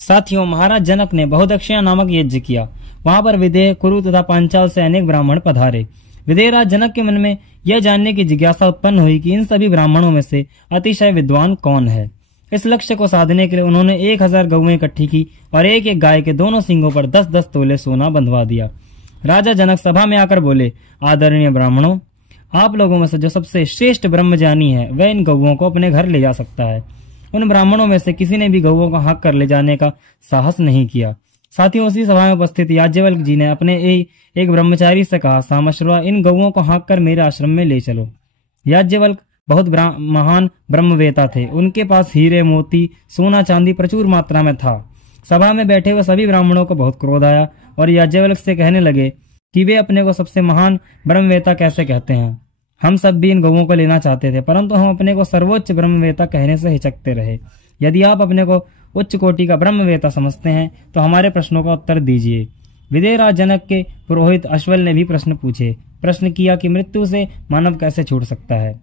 साथियों, महाराज जनक ने बहुदक्षिणा नामक यज्ञ किया। वहां पर विदेह, कुरु तथा पांचाल से अनेक ब्राह्मण पधारे। विदेहराज जनक के मन में यह जानने की जिज्ञासा उत्पन्न हुई कि इन सभी ब्राह्मणों में से अतिशय विद्वान कौन है। इस लक्ष्य को साधने के लिए उन्होंने 1000 गौएं इकट्ठी की और एक एक गाय के दोनों सींगों पर 10-10 तोले सोना बंधवा दिया। राजा जनक सभा में आकर बोले, आदरणीय ब्राह्मणों, आप लोगों में से जो सबसे श्रेष्ठ ब्रह्मज्ञानी है वह इन गौओं को अपने घर ले जा सकता है। उन ब्राह्मणों में से किसी ने भी गौओं को हाँक कर ले जाने का साहस नहीं किया। साथियों, उसी सभा में उपस्थित याज्ञवल्क्य जी ने अपने एक ब्रह्मचारी से कहा, सामश्रवा, इन गौओं को हाँक कर मेरे आश्रम में ले चलो। याज्ञवल्क्य बहुत महान ब्रह्मवेता थे। उनके पास हीरे, मोती, सोना, चांदी प्रचुर मात्रा में था। सभा में बैठे हुए सभी ब्राह्मणों को बहुत क्रोध आया और याज्ञवल्क्य से कहने लगे कि वे अपने को सबसे महान ब्रह्मवेता कैसे कहते हैं। हम सब भी इन गौओं को लेना चाहते थे, परंतु हम अपने को सर्वोच्च ब्रह्मवेता कहने से हिचकते रहे। यदि आप अपने को उच्च कोटि का ब्रह्मवेता समझते हैं तो हमारे प्रश्नों का उत्तर दीजिए। विदेहराज जनक के पुरोहित अश्वल ने भी प्रश्न किया कि मृत्यु से मानव कैसे छूट सकता है।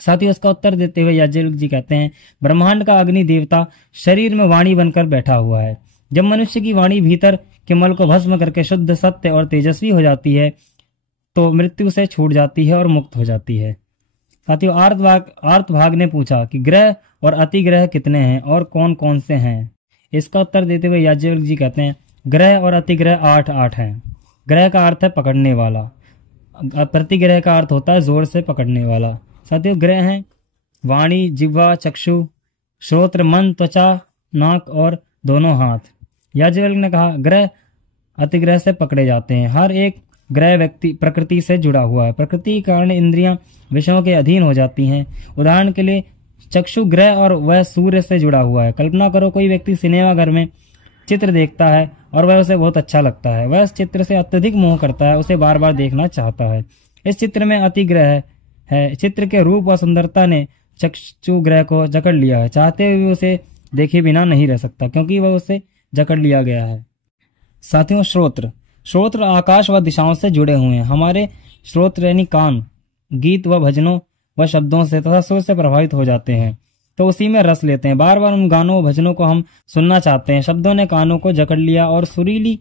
साथियों, इसका उत्तर देते हुए याज्ञवल्क्य जी कहते हैं, ब्रह्मांड का अग्नि देवता शरीर में वाणी बनकर बैठा हुआ है। जब मनुष्य की वाणी भीतर के मल को भस्म करके शुद्ध, सत्य और तेजस्वी हो जाती है तो मृत्यु से छूट जाती है और मुक्त हो जाती है। साथियों, आर्तभाग ने पूछा कि ग्रह और अतिग्रह कितने हैं और कौन कौन से हैं। इसका उत्तर देते हुए याज्ञवल्क्य जी कहते हैं, ग्रह और अतिग्रह 8 हैं। ग्रह का अर्थ है पकड़ने वाला, प्रतिग्रह का अर्थ होता है जोर से पकड़ने वाला। साथियों, ग्रह हैं वाणी, जिह्वा, चक्षु, श्रोत्र, मन, त्वचा, नाक और दोनों हाथ। याज्ञवल्क्य ने कहा, ग्रह अतिग्रह से पकड़े जाते हैं। हर एक ग्रह व्यक्ति प्रकृति से जुड़ा हुआ है। प्रकृति के कारण इंद्रियां विषयों के अधीन हो जाती हैं। उदाहरण के लिए चक्षु ग्रह और वह सूर्य से जुड़ा हुआ है। कल्पना करो, कोई व्यक्ति सिनेमा घर में चित्र देखता है और वह उसे बहुत अच्छा लगता है। वह इस चित्र से अत्यधिक मोह करता है, उसे बार बार देखना चाहता है। इस चित्र में अतिग्रह है। चित्र के रूप और सुंदरता ने चक्षु ग्रह को जकड़ लिया है। चाहते हुए उसे देखे बिना नहीं रह सकता, क्योंकि वह उसे जकड़ लिया गया है। साथियों, श्रोत्र आकाश व दिशाओं से जुड़े हुए हैं। हमारे श्रोत्र यानी कान गीत व भजनों व शब्दों से तथा सुर से प्रभावित हो जाते हैं, तो उसी में रस लेते हैं। बार बार उन गानों व भजनों को हम सुनना चाहते हैं। शब्दों ने कानों को जकड़ लिया और सुरीली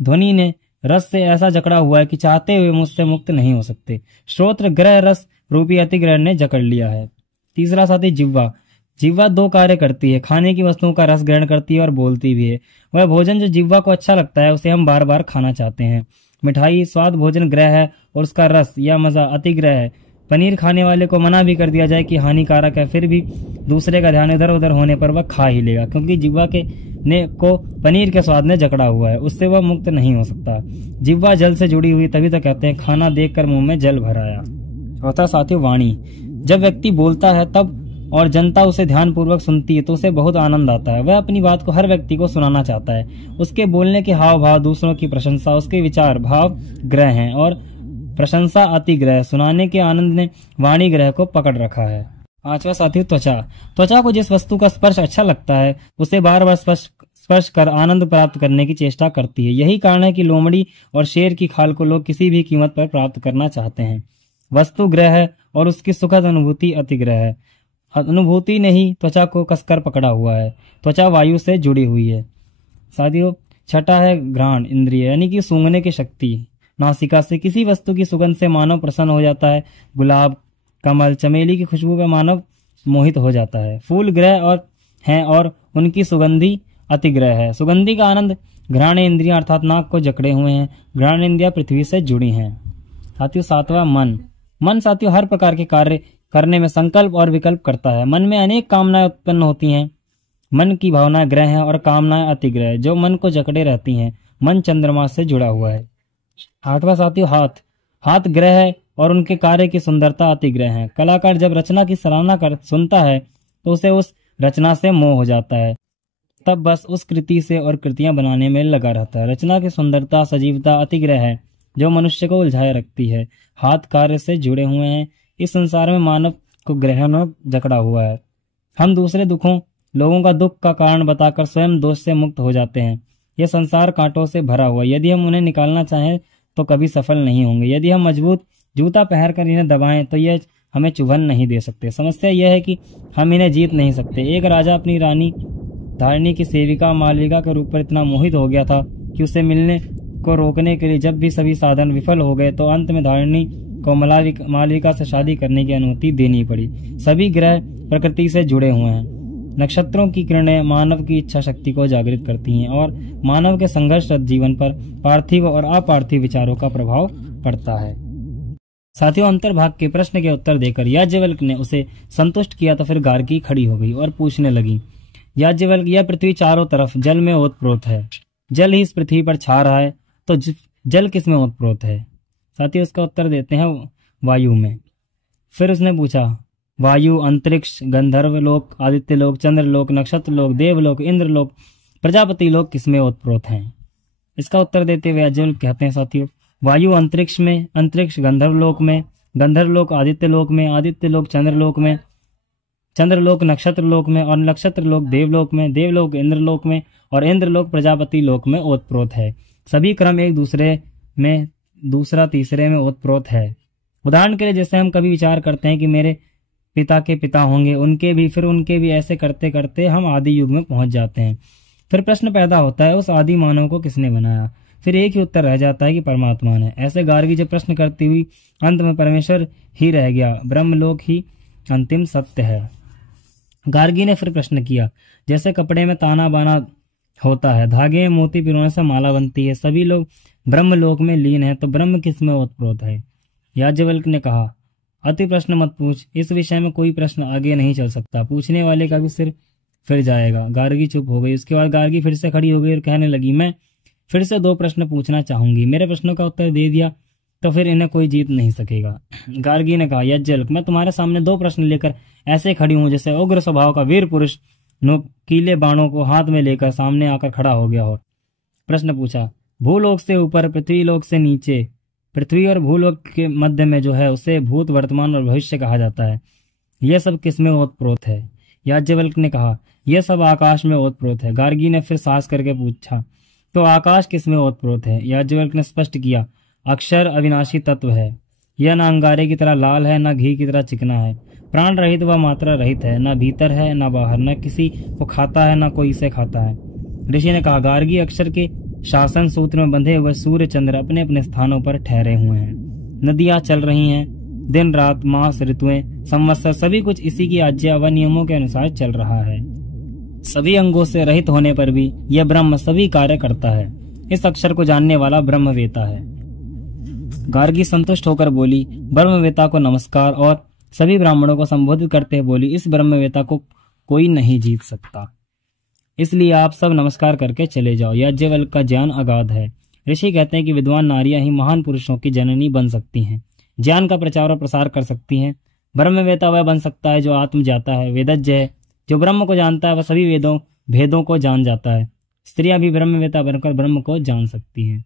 ध्वनि ने रस से ऐसा जकड़ा हुआ है कि चाहते हुए मुझसे मुक्त नहीं हो सकते। श्रोत्र ग्रह रस रूपी अतिग्रह ने जकड़ लिया है। तीसरा साथी जिह्वा 2 कार्य करती है। खाने की वस्तुओं का रस ग्रहण करती है और बोलती भी है। वह भोजन जो जिह्वा को अच्छा लगता है उसे हम बार बार खाना चाहते हैं। मिठाई स्वाद भोजन ग्रह है और उसका रस या मजा अतिग्रह है। पनीर खाने वाले को मना भी कर दिया जाए कि हानिकारक है, फिर भी दूसरे का ध्यान इधर उधर होने पर वह खा ही लेगा, क्योंकि जिह्वा को पनीर के स्वाद ने जकड़ा हुआ है, उससे वह मुक्त नहीं हो सकता। जिह्वा जल से जुड़ी हुई, तभी तो कहते हैं खाना देखकर मुंह में जल भर आया। चौथा साथियों, वाणी। जब व्यक्ति बोलता है तब और जनता उसे ध्यानपूर्वक सुनती है तो उसे बहुत आनंद आता है। वह अपनी बात को हर व्यक्ति को सुनाना चाहता है। उसके बोलने के हाव भाव, दूसरों की प्रशंसा, उसके विचार भाव ग्रह हैं और प्रशंसा अतिग्रह। सुनाने के आनंद ने वाणी ग्रह को पकड़ रखा है। 5वां साथियों, त्वचा को जिस वस्तु का स्पर्श अच्छा लगता है उसे बार बार स्पर्श कर आनंद प्राप्त करने की चेष्टा करती है। यही कारण है कि लोमड़ी और शेर की खाल को लोग किसी भी कीमत पर प्राप्त करना चाहते हैं। वस्तु ग्रह है और उसकी सुखद अनुभूति अतिग्रह है। अनुभूति ने ही त्वचा को कसकर पकड़ा हुआ है। त्वचा वायु से जुड़ी हुई है। साथियों, 6 है घ्राण इंद्रिय, यानी कि सूंघने की शक्ति। नासिका से किसी वस्तु की सुगंध से मानव प्रसन्न हो जाता है। गुलाब, कमल, चमेली की खुशबू में मानव मोहित हो जाता है। फूल ग्रह और उनकी सुगंधी अतिग्रह है। सुगंधी का आनंद घ्राण इंद्रियां अर्थात नाक को जकड़े हुए हैं। घ्राण इंद्रियां पृथ्वी से जुड़ी हैं। साथियों, 7वां मन साथियों हर प्रकार के कार्य करने में संकल्प और विकल्प करता है। मन में अनेक कामनाएं उत्पन्न होती हैं। मन की भावनाएं ग्रह है और कामनाएं अतिग्रह जो मन को जकड़े रहती हैं। मन चंद्रमा से जुड़ा हुआ है। 8वां साथियों, हाथ ग्रह है और उनके कार्य की सुंदरता अतिग्रह है। कलाकार जब रचना की सराहना सुनता है तो उसे उस रचना से मोह हो जाता है, तब बस उस कृति से और कृतियां बनाने में लगा रहता है। रचना की सुंदरता सजीवता अतिग्रह है जो मनुष्य को उलझाए रखती है। हाथ कार्य से जुड़े हुए हैं। इस संसार में मानव को ग्रह में जकड़ा हुआ है। हम दूसरे लोगों का दुख का कारण बताकर स्वयं दोष से मुक्त हो जाते हैं। यह संसार कांटों से भरा हुआ है। यदि हम उन्हें निकालना चाहें तो कभी सफल नहीं होंगे। यदि हम मजबूत जूता पहनकर इन्हें दबाएं तो यह हमें चुभन नहीं दे सकते। समस्या यह है कि हम इन्हें जीत नहीं सकते। एक राजा अपनी रानी धारिणी की सेविका मालविका के रूप पर इतना मोहित हो गया था कि उसे मिलने को रोकने के लिए जब भी सभी साधन विफल हो गए तो अंत में धारिणी को मालविका से शादी करने की अनुमति देनी पड़ी। सभी ग्रह प्रकृति से जुड़े हुए हैं। नक्षत्रों की किरणें मानव की इच्छा शक्ति को जागृत करती हैं और मानव के संघर्षरत जीवन पर पार्थिव और अपार्थिव विचारों का प्रभाव पड़ता है। साथियों, अंतर्भाग के प्रश्न के उत्तर देकर याज्ञवल्क्य ने उसे संतुष्ट किया तो फिर गार्गी खड़ी हो गई और पूछने लगी, याज्ञवल्क्य, यह पृथ्वी चारों तरफ जल में ओतप्रोत है, जल ही इस पृथ्वी पर छा रहा है, तो जल किस में ओतप्रोत है? साथियों, उसका उत्तर देते हैं वायु में। फिर उसने पूछा, वायु, अंतरिक्ष, गंधर्व लोक, आदित्य लोक, चंद्र लोक, नक्षत्र लोक, देवलोक, इंद्र लोक, प्रजापति लोक किसमें ओतप्रोत हैं? इसका उत्तर देते हुए याज्ञवल्क्य कहते हैं, साथियों, वायु अंतरिक्ष में, अंतरिक्ष गंधर्व लोक में, गंधर्व लोक आदित्य लोक में, आदित्य लोक चंद्र लोक में, चंद्र लोक नक्षत्र लोक में, और नक्षत्र लोक देवलोक में, देवलोक इंद्र लोक में, और इंद्र लोक प्रजापति लोक में ओतप्रोत है। सभी क्रम एक दूसरे में, दूसरा तीसरे में ओतप्रोत है। उदाहरण के लिए जैसे हम कभी विचार करते हैं कि मेरे पिता के पिता होंगे, उनके भी, फिर उनके भी, ऐसे करते करते हम आदि युग में पहुंच जाते हैं। फिर प्रश्न पैदा होता है, उस आदि मानव को किसने बनाया? फिर एक ही उत्तर रह जाता है कि परमात्मा ने। ऐसे गार्गी जब प्रश्न करती हुई अंत में परमेश्वर ही रह गया, ब्रह्मलोक ही अंतिम सत्य है। गार्गी ने फिर प्रश्न किया, जैसे कपड़े में ताना बाना होता है, धागे में मोती पिरोने से माला बनती है, सभी लोग ब्रह्मलोक में लीन है, तो ब्रह्म किसमें ओतप्रोत है? याज्ञवल्क्य ने कहा, अति प्रश्न मत पूछ, इस विषय में कोई प्रश्न आगे नहीं चल सकता, पूछने वाले का भी सिर फिर जाएगा। गार्गी चुप हो गई। उसके बाद गार्गी फिर से खड़ी हो गई और कहने लगी, मैं फिर से 2 प्रश्न पूछना चाहूंगी, मेरे प्रश्नों का उत्तर दे दिया तो फिर इन्हें कोई जीत नहीं सकेगा। गार्गी ने कहा, याज्ञवल्क्य, मैं तुम्हारे सामने 2 प्रश्न लेकर ऐसे खड़ी हूं जैसे उग्र स्वभाव का वीर पुरुष नुकीले बाणों को हाथ में लेकर सामने आकर खड़ा हो गया हो। प्रश्न पूछा, भूलोक से ऊपर, पृथ्वी लोक से नीचे, पृथ्वी और भूलोक के मध्य में जो है उसे भूत, वर्तमान और भविष्य कहा जाता है, यह सब किसमें ओतप्रोत है? याज्ञवल्क्य ने कहा, यह सब आकाश में ओतप्रोत है। गार्गी ने फिर साहस करके पूछा, तो आकाश किसमें ओतप्रोत है? याज्ञवल्क्य ने स्पष्ट किया, अक्षर अविनाशी तत्व है, यह न अंगारे की तरह लाल है, न घी की तरह चिकना है, प्राण रहित व मात्रा रहित है, न भीतर है न बाहर, न किसी को खाता है न कोई इसे खाता है। ऋषि ने कहा, गार्गी, अक्षर के शासन सूत्र में बंधे हुए सूर्य चंद्र अपने अपने स्थानों पर ठहरे हुए हैं, नदियां चल रही हैं, दिन रात, मास, ऋतुएं, संवत्सर, सभी कुछ इसी की आज्ञा व नियमों के अनुसार चल रहा है। सभी अंगों से रहित होने पर भी यह ब्रह्म सभी कार्य करता है। इस अक्षर को जानने वाला ब्रह्मवेता है। गार्गी संतुष्ट होकर बोली, ब्रह्मवेता को नमस्कार, और सभी ब्राह्मणों को संबोधित करते हुए बोली, इस ब्रह्मवेता को कोई नहीं जीत सकता, इसलिए आप सब नमस्कार करके चले जाओ। याज्ञवल्क्य का ज्ञान अगाध है। ऋषि कहते हैं कि विद्वान नारियां ही महान पुरुषों की जननी बन सकती हैं, ज्ञान का प्रचार और प्रसार कर सकती हैं। ब्रह्मवेता वह बन सकता है जो आत्म जाता है, वेदज्ञ है, जो ब्रह्म को जानता है, वह सभी भेदों को जान जाता है। स्त्रियां भी ब्रह्मवेता बनकर ब्रह्म को जान सकती हैं।